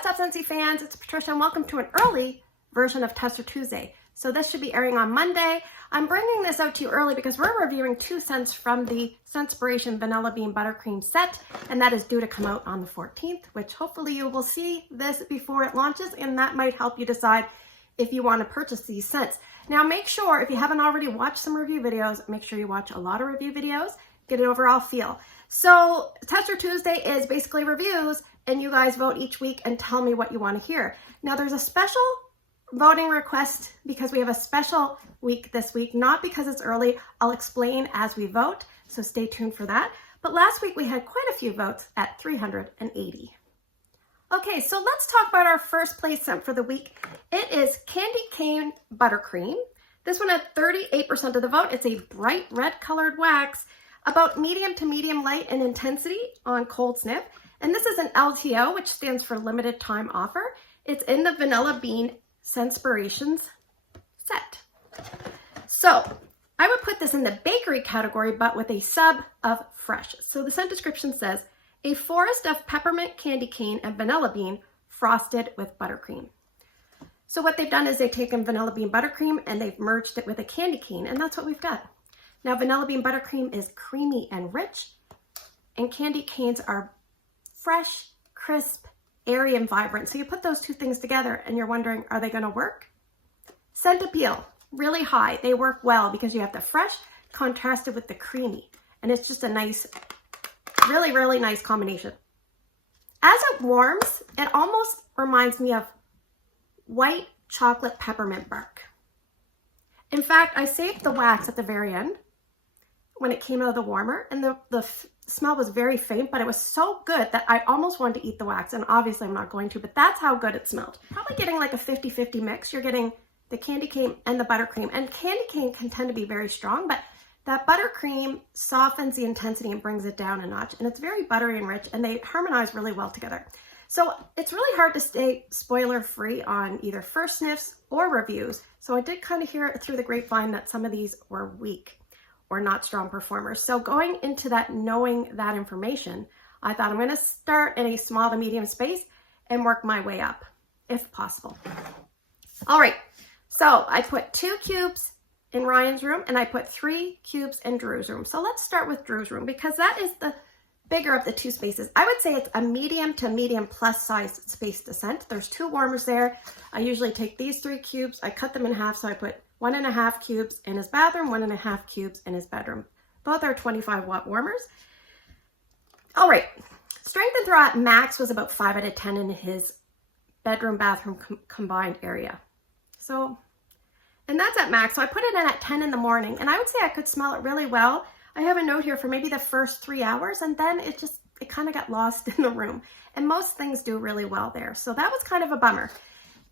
What's up, Scentsy fans? It's Patricia and welcome to an early version of Tester Tuesday. So this should be airing on Monday. I'm bringing this out to you early because we're reviewing two scents from the Scentsy Vanilla Bean Buttercream set, and that is due to come out on the 14th, which hopefully you will see this before it launches, and that might help you decide if you want to purchase these scents. Now make sure, if you haven't already watched some review videos, make sure you watch a lot of review videos, get an overall feel. So Tester Tuesday is basically reviews, and you guys vote each week and tell me what you want to hear. Now there's a special voting request because we have a special week this week, not because it's early. I'll explain as we vote, so stay tuned for that. But last week we had quite a few votes at 380. Okay, so let's talk about our first place scent for the week. It is Candy Cane Buttercream. This one had 38% of the vote. It's a bright red colored wax, about medium to medium light in intensity on cold sniff. And this is an LTO, which stands for limited time offer. It's in the Vanilla Bean Scentspirations set. So I would put this in the bakery category, but with a sub of fresh. So the scent description says, a forest of peppermint, candy cane, and vanilla bean frosted with buttercream. So what they've done is they've taken vanilla bean buttercream and they've merged it with a candy cane, and that's what we've got. Now vanilla bean buttercream is creamy and rich, and candy canes are fresh, crisp, airy, and vibrant. So you put those two things together and you're wondering, are they gonna work? Scent appeal, really high. They work well because you have the fresh contrasted with the creamy, and it's just a nice, really, really nice combination. As it warms, it almost reminds me of white chocolate peppermint bark. In fact, I saved the wax at the very end when it came out of the warmer, and the smell was very faint, but it was so good that I almost wanted to eat the wax, and obviously I'm not going to, but that's how good it smelled. Probably getting like a 50-50 mix. You're getting the candy cane and the buttercream, and candy cane can tend to be very strong, but that buttercream softens the intensity and brings it down a notch, and it's very buttery and rich, and they harmonize really well together. So it's really hard to stay spoiler free on either first sniffs or reviews. So I did kind of hear it through the grapevine that some of these were weak or not strong performers. So going into that, knowing that information, I thought I'm going to start in a small to medium space and work my way up if possible. All right, so I put 2 cubes in Ryan's room and I put 3 cubes in Drew's room. So let's start with Drew's room because that is the bigger of the 2 spaces. I would say it's a medium to medium plus size space to scent. There's 2 warmers there. I usually take these 3 cubes, I cut them in half, so I put 1.5 cubes in his bathroom, 1.5 cubes in his bedroom. Both are 25-watt warmers. All right, strength and throw at max was about 5 out of 10 in his bedroom, bathroom combined area. So, and that's at max. So I put it in at 10 in the morning, and I would say I could smell it really well. I have a note here for maybe the first 3 hours, and then it kind of got lost in the room. And most things do really well there. So that was kind of a bummer.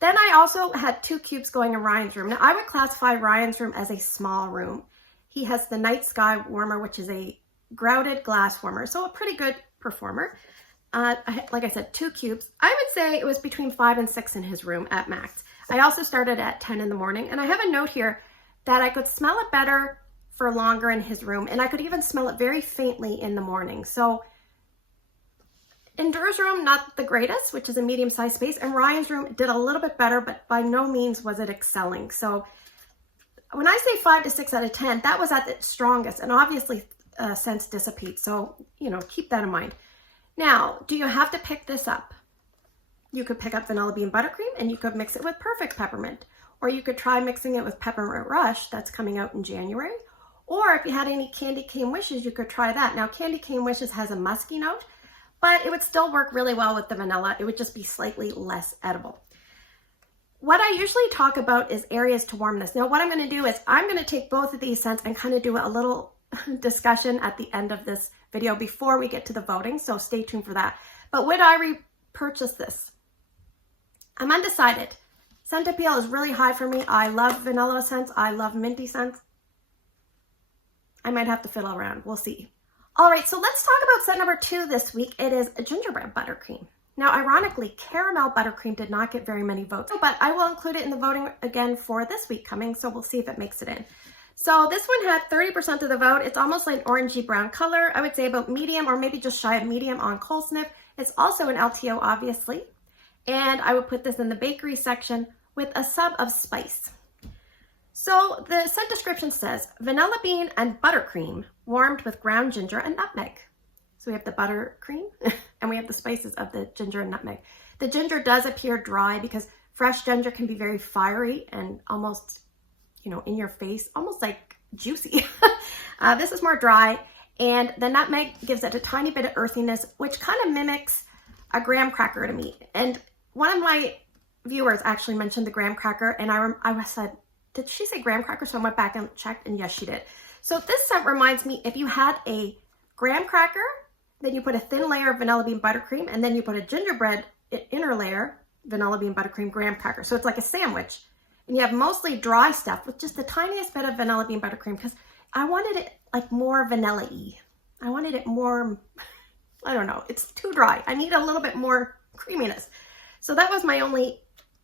Then I also had 2 cubes going in Ryan's room. Now I would classify Ryan's room as a small room. He has the Night Sky warmer, which is a grouted glass warmer. So a pretty good performer. Like I said, 2 cubes. I would say it was between 5 and 6 in his room at max. I also started at 10 in the morning, and I have a note here that I could smell it better for longer in his room, and I could even smell it very faintly in the morning. So in Drew's room, not the greatest, which is a medium-sized space, and Ryan's room did a little bit better, but by no means was it excelling. So when I say 5 to 6 out of 10, that was at its strongest, and obviously scents dissipate, so keep that in mind. Now, do you have to pick this up? You could pick up Vanilla Bean Buttercream, and you could mix it with Perfect Peppermint, or you could try mixing it with Peppermint Rush, that's coming out in January. Or if you had any Candy Cane Wishes, you could try that. Now, Candy Cane Wishes has a musky note, but it would still work really well with the vanilla. It would just be slightly less edible. What I usually talk about is areas to warm this. Now, what I'm going to do is I'm going to take both of these scents and kind of do a little discussion at the end of this video before we get to the voting, so stay tuned for that. But would I repurchase this? I'm undecided. Scent appeal is really high for me. I love vanilla scents. I love minty scents. I might have to fiddle around. We'll see. All right, so let's talk about scent number 2 this week. It is a Gingerbread Buttercream. Now, ironically, Caramel Buttercream did not get very many votes, but I will include it in the voting again for this week coming, so we'll see if it makes it in. So this one had 30% of the vote. It's almost like orangey brown color. I would say about medium or maybe just shy of medium on cold sniff. It's also an LTO, obviously. and I would put this in the bakery section with a sub of spice. So the scent description says, vanilla bean and buttercream warmed with ground ginger and nutmeg. So we have the buttercream and we have the spices of the ginger and nutmeg. The ginger does appear dry because fresh ginger can be very fiery and almost, in your face, almost like juicy. This is more dry, and the nutmeg gives it a tiny bit of earthiness, which kind of mimics a graham cracker to me. And one of my viewers actually mentioned the graham cracker, and I said, did she say graham cracker? So I went back and checked, and yes, she did. So this scent reminds me, if you had a graham cracker, then you put a thin layer of vanilla bean buttercream, and then you put a gingerbread inner layer, vanilla bean buttercream graham cracker. So it's like a sandwich, and you have mostly dry stuff with just the tiniest bit of vanilla bean buttercream, because I wanted it like more vanilla-y. I wanted it more, I don't know, it's too dry. I need a little bit more creaminess. So that was my only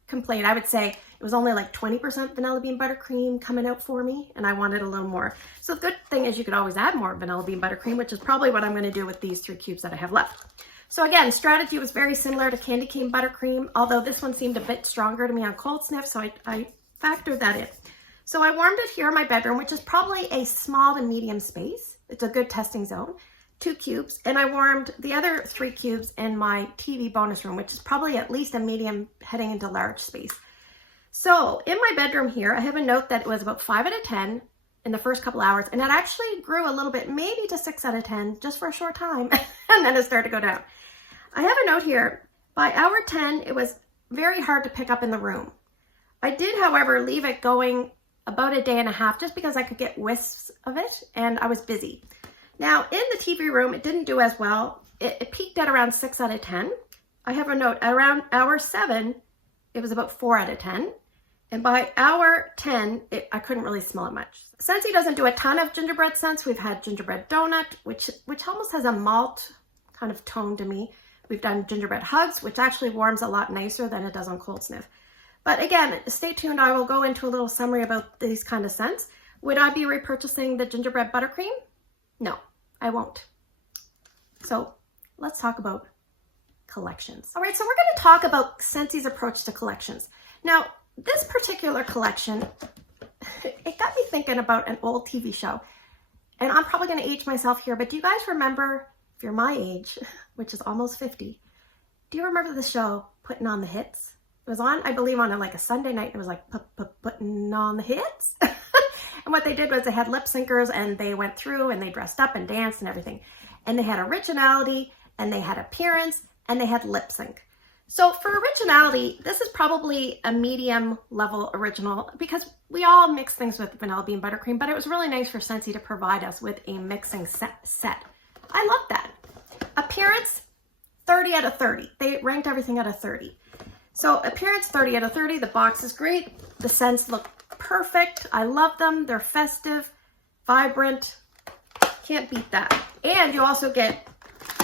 complaint. I would say it was only like 20% vanilla bean buttercream coming out for me, and I wanted a little more. So the good thing is you could always add more vanilla bean buttercream, which is probably what I'm going to do with these 3 cubes that I have left. So again, strategy was very similar to candy cane buttercream, although this one seemed a bit stronger to me on cold sniff, so I factored that in. So I warmed it here in my bedroom, which is probably a small to medium space. It's a good testing zone. 2 cubes, and I warmed the other 3 cubes in my TV bonus room, which is probably at least a medium heading into large space. So in my bedroom here, I have a note that it was about 5 out of 10 in the first couple hours, and it actually grew a little bit, maybe to 6 out of 10, just for a short time, and then it started to go down. I have a note here, by hour 10, it was very hard to pick up in the room. I did, however, leave it going about a day and a half, just because I could get wisps of it, and I was busy. Now, in the TV room, it didn't do as well. It peaked at around 6 out of 10. I have a note, around hour 7, it was about 4 out of 10. And by hour 10, I couldn't really smell it much. Scentsy doesn't do a ton of gingerbread scents. We've had gingerbread donut, which almost has a malt kind of tone to me. We've done gingerbread hugs, which actually warms a lot nicer than it does on cold sniff. But again, stay tuned. I will go into a little summary about these kind of scents. Would I be repurchasing the gingerbread buttercream? No, I won't. So let's talk about collections. All right, so we're going to talk about Scentsy's approach to collections. Now, this particular collection, it got me thinking about an old TV show. And I'm probably going to age myself here, but do you guys remember, if you're my age, which is almost 50, do you remember the show Putting on the Hits? It was on, I believe, on like a Sunday night. It was like Putting on the Hits. And what they did was they had lip syncers, and they went through and they dressed up and danced and everything. And they had originality, and they had appearance, and they had lip sync. So for originality, this is probably a medium level original, because we all mix things with vanilla bean buttercream, but it was really nice for Scentsy to provide us with a mixing set. I love that. Appearance, 30 out of 30. They ranked everything out of 30. So appearance, 30 out of 30. The box is great. The scents look perfect. I love them. They're festive, vibrant. Can't beat that. And you also get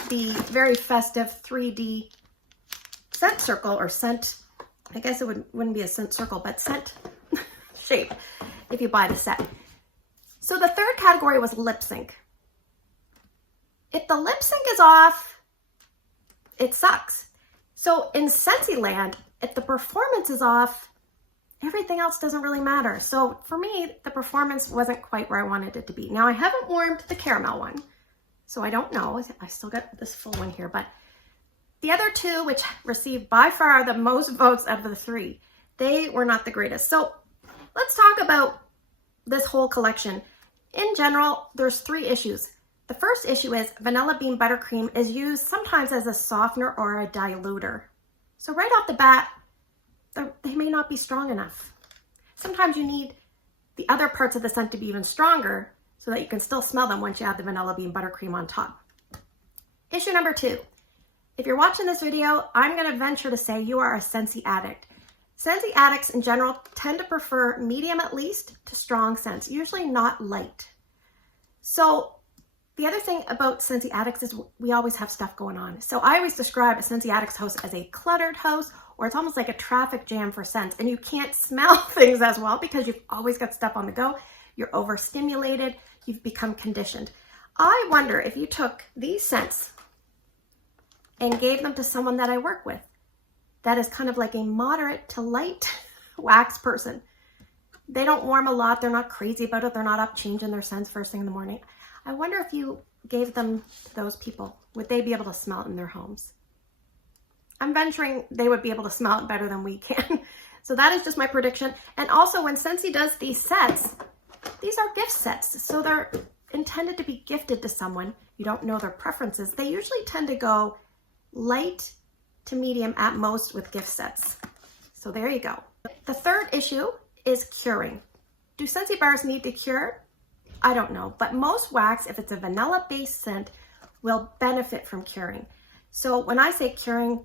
the very festive 3D scent circle, or scent, I guess it wouldn't be a scent circle, but scent shape if you buy the set. So the third category was lip sync. If the lip sync is off, it sucks. So in Scentsy land, if the performance is off, everything else doesn't really matter. So for me, the performance wasn't quite where I wanted it to be. Now, I haven't warmed the caramel one, so I don't know. I still got this full one here, but the other 2, which received by far the most votes out of the 3, they were not the greatest. So let's talk about this whole collection. In general, there's 3 issues. The first issue is vanilla bean buttercream is used sometimes as a softener or a diluter. So right off the bat, they may not be strong enough. Sometimes you need the other parts of the scent to be even stronger so that you can still smell them once you add the vanilla bean buttercream on top. Issue number 2. If you're watching this video, I'm going to venture to say you are a Scentsy addict. Scentsy addicts in general tend to prefer medium at least to strong scents, usually not light. So the other thing about Scentsy addicts is we always have stuff going on. So I always describe a Scentsy addicts house as a cluttered house, or it's almost like a traffic jam for scents, and you can't smell things as well because you've always got stuff on the go. You're overstimulated. You've become conditioned. I wonder if you took these scents and gave them to someone that I work with, that is kind of like a moderate to light wax person. They don't warm a lot. They're not crazy about it. They're not up changing their scents first thing in the morning. I wonder if you gave them to those people, would they be able to smell it in their homes? I'm venturing they would be able to smell it better than we can. So that is just my prediction. And also when Scentsy does these sets, these are gift sets. So they're intended to be gifted to someone. You don't know their preferences. They usually tend to go light to medium at most with gift sets. So there you go. The third issue is curing. Do Scentsy bars need to cure? I don't know, but most wax, if it's a vanilla-based scent, will benefit from curing. So when I say curing,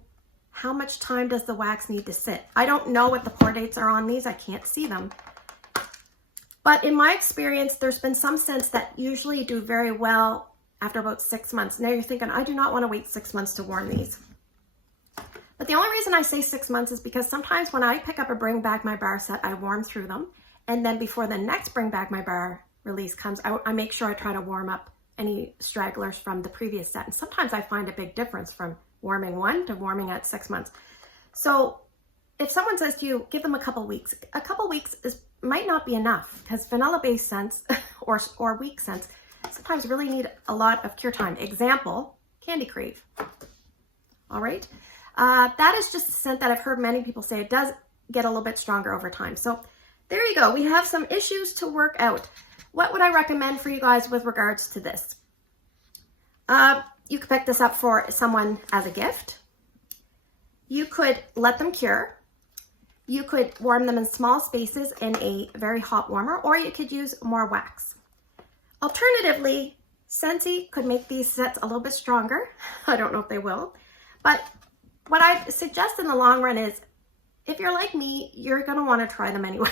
how much time does the wax need to sit? I don't know what the pour dates are on these. I can't see them. But in my experience, there's been some scents that usually do very well after about 6 months. Now you're thinking, I do not want to wait 6 months to warm these. But the only reason I say 6 months is because sometimes when I pick up a Bring Back My Bar set, I warm through them. And then before the next Bring Back My Bar release comes, I make sure I try to warm up any stragglers from the previous set. And sometimes I find a big difference from warming one to warming at 6 months. So if someone says to you, give them a couple weeks might not be enough, because vanilla-based scents or weak scents sometimes really need a lot of cure time. Example, Candy Crave. All right. That is just a scent that I've heard many people say it does get a little bit stronger over time. So there you go. We have some issues to work out. What would I recommend for you guys with regards to this? You could pick this up for someone as a gift. You could let them cure. You could warm them in small spaces in a very hot warmer, or you could use more wax. Alternatively, Scentsy could make these sets a little bit stronger. I don't know if they will, but what I suggest in the long run is, if you're like me, you're going to want to try them anyway.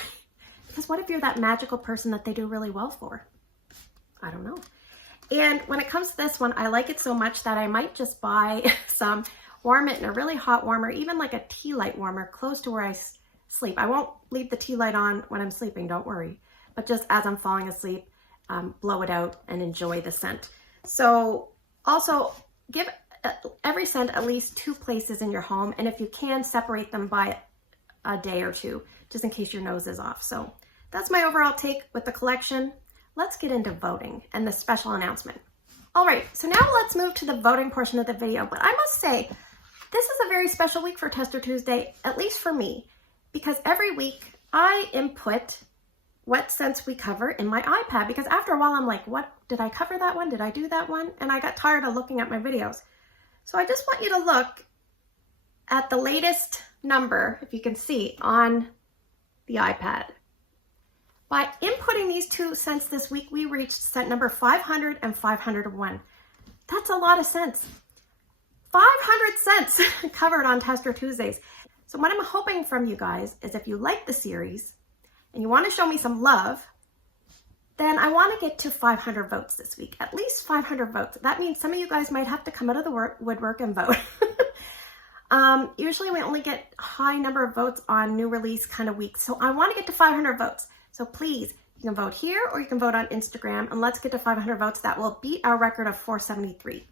Because what if you're that magical person that they do really well for? I don't know. And when it comes to this one, I like it so much that I might just buy some, warm it in a really hot warmer, even like a tea light warmer close to where I sleep. I won't leave the tea light on when I'm sleeping, don't worry. But just as I'm falling asleep, blow it out and enjoy the scent. So also give every scent at least 2 places in your home. And if you can, separate them by a day or 2, just in case your nose is off. So that's my overall take with the collection. Let's get into voting and the special announcement. All right, so now let's move to the voting portion of the video. But I must say, this is a very special week for Tester Tuesday, at least for me, because every week I input what scents we cover in my iPad, because after a while I'm like, what, did I cover that one? Did I do that one? And I got tired of looking at my videos. So I just want you to look at the latest number, if you can see, on the iPad. By inputting these 2 scents this week, we reached scent number 500 and 501. That's a lot of scents. 500 scents covered on Tester Tuesdays. So what I'm hoping from you guys is, if you like the series and you want to show me some love, then I want to get to 500 votes this week, at least 500 votes. That means some of you guys might have to come out of the woodwork and vote. Usually we only get a high number of votes on new release kind of weeks. So I want to get to 500 votes. So please, you can vote here or you can vote on Instagram, and let's get to 500 votes. That will beat our record of 473.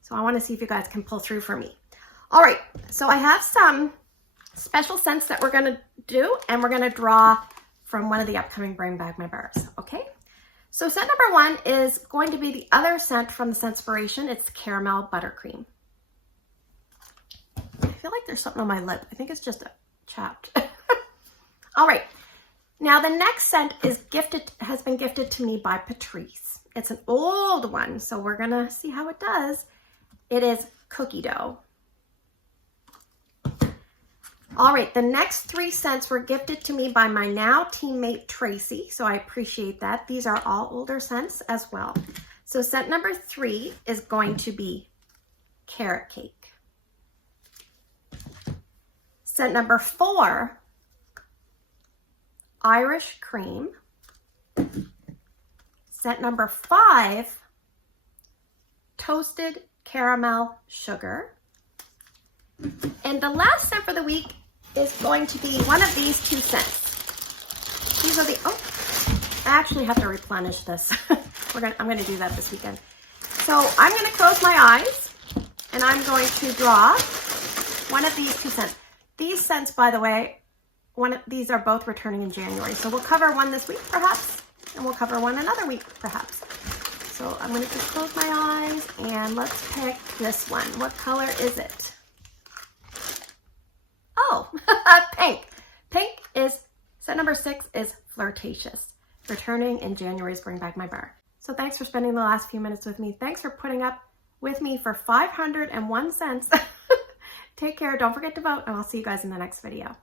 So I want to see if you guys can pull through for me. All right, so I have some special scents that we're going to do, and we're going to draw from one of the upcoming Bring Back My Bars, okay? So scent number 1 is going to be the other scent from the Scentspiration. It's Caramel Buttercream. I feel like there's something on my lip. I think it's just chapped. All right. Now the next scent has been gifted to me by Patrice. It's an old one, so we're going to see how it does. It is Cookie Dough. All right, the next 3 scents were gifted to me by my now teammate Tracy, so I appreciate that. These are all older scents as well. So scent number 3 is going to be Carrot Cake. Scent number 4, Irish Cream. Scent number 5, Toasted Caramel Sugar. And the last scent for the week is going to be one of these 2 scents. These are the, oh, I actually have to replenish this. I'm gonna do that this weekend. So I'm gonna close my eyes and I'm going to draw one of these 2 scents. These scents, by the way, these are both returning in January. So we'll cover one this week, perhaps, and we'll cover one another week, perhaps. So I'm going to just close my eyes and let's pick this one. What color is it? Oh, pink. Pink is, scent number 6 is Flirtatious. Returning in January's Bring Back My Bar. So thanks for spending the last few minutes with me. Thanks for putting up with me for 501 scents. Take care. Don't forget to vote, and I'll see you guys in the next video.